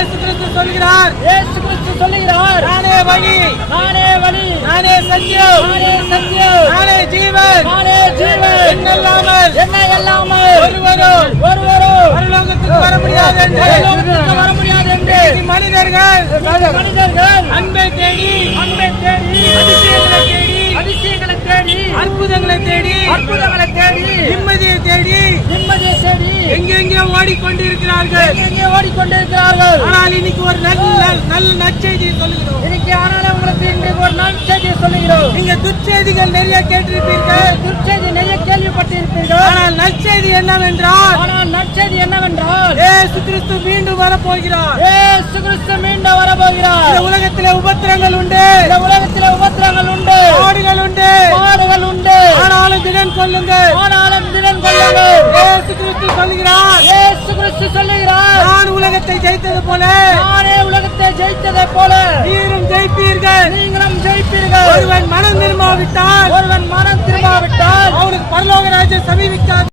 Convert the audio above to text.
இயேசு கிறிஸ்து சொல்கிறார், இயேசு கிறிஸ்து சொல்லுகிறார், நானே வழி, நானே வழி, நானே சத்தியம், நானே சத்தியம், நானே ஜீவன், நானே ஜீவன், என்னல்லாமல் என்னை அல்லாமல் ஒருவரும் பரலோகத்துக்கு வர முடியாது என்று வர முடியாது என்று மனிதர்கள் அன்பை தேடி அதிசயங்களை தேடி அற்புதங்களை தேடி நிம்மதியை தேடி எங்கெங்கோ ஓடிக்கொண்டிருக்கிறார்கள். ஆனால் இன்னைக்கு ஒரு நல்ல நற்செய்தியை சொல்லுகிறோம். இன்னைக்கு ஆனாலும் உங்களுக்கு இன்றைக்கு ஒரு நற்செய்தியை சொல்லுகிறோம். நீங்க துர்ச்செய்திகள் நிறைய கேட்டிருப்பீர்கள், துர்ச்செய்தி நிறைய கேள்விப்பட்டிருப்பீர்கள். ஆனால் நற்செய்தி என்னவென்றால் இயேசு கிறிஸ்து மீண்டும் வரப்போகிறார். இயேசு கிறிஸ்து மீண்டும் வரப்போகிறார். இந்த உலகத்திலே உபத்திரங்கள் உண்டு, இந்த உலகத்திலே உபத்திரங்கள் உண்டு, பாடுகள் உண்டு, பாடுகள் உண்டு. ஆனாலும் திடன் கொள்ளுங்கள். இயேசு கிறிஸ்து சொல்கிறார், இயேசு கிறிஸ்து சொல்லுகிறார், நான் உலகத்தை ஜெயித்தது போல நானே உலகத்தை ஜெயித்ததை போல நீரும் ஜெயிப்பீர்கள்.